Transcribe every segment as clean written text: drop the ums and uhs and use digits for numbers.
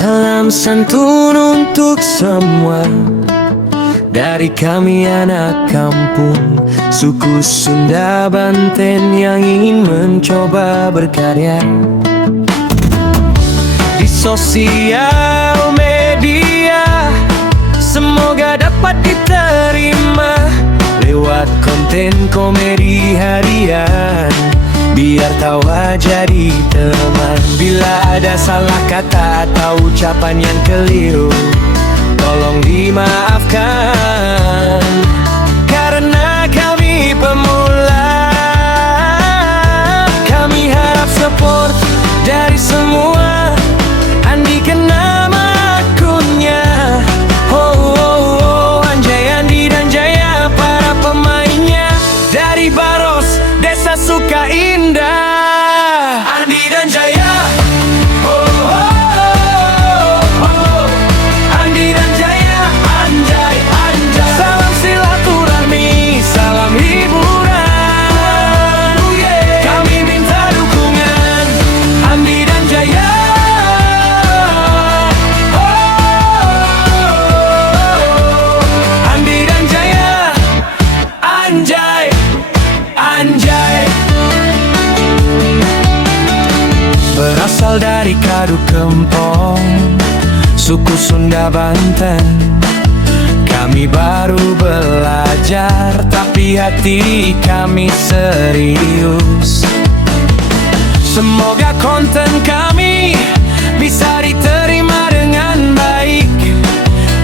Salam santun untuk semua dari kami anak kampung suku Sunda Banten yang ingin mencoba berkarya di sosial media. Semoga dapat diterima lewat konten komedi harian, biar tawa jadi teman. Bila ada salah kata atau ucapan yang keliru, tolong dimaafkan, karena kami pemula. Kami harap support dari semua. Andi nama akunnya. Oh, oh, oh, Anjay, Andi dan Jaya, para pemainnya dari Baros, Desa Suka Indah. Andi dan Jaya. Oh, oh, oh, oh. Andi dan Jaya, anjay, anjay. Salam silaturahmi, salam hiburan. Kami minta dukungan Andi dan Jaya. Andi dan Jaya, anjay, anjay. Berasal dari Kadu Kempong, suku Sunda Banten. Kami baru belajar, tapi hati kami serius. Semoga konten kami bisa diterima dengan baik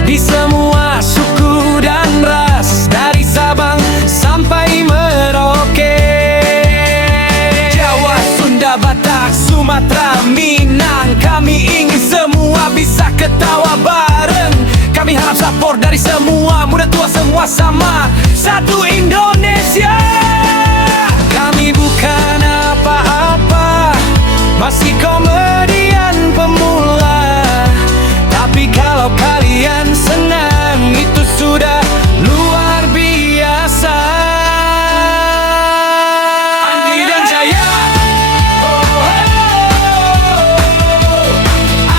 di semua suku dan ras, dari Sabang sampai Merauke, Jawa, Sunda, Batak, Sumatera, Minang. Kami ingin semua bisa ketawa bareng. Kami harap support dari semua, muda tua semua sama, satu Indonesia. Kami bukan apa-apa, masih komedian pemula, tapi kalau kalian senang itu sudah luar biasa. Andi dan Jaya. Oh, oh, oh.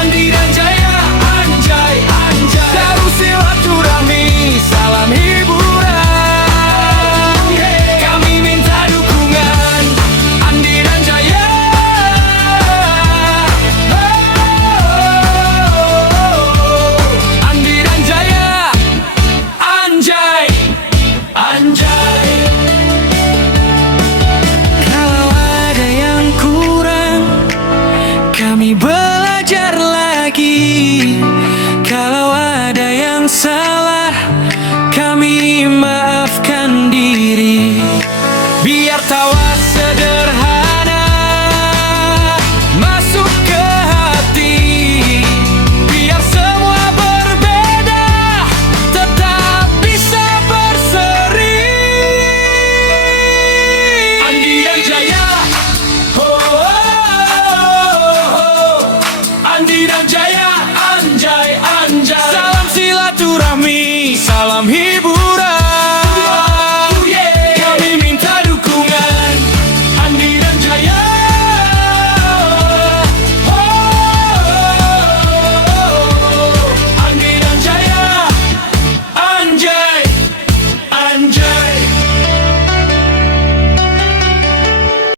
Andi dan Jaya, anjay, anjay. Terus silaturahmi, salam hiburan. Kami minta dukungan Andi dan Jaya. Andi dan Jaya, anjay, anjay. Kalau ada yang kurang, kami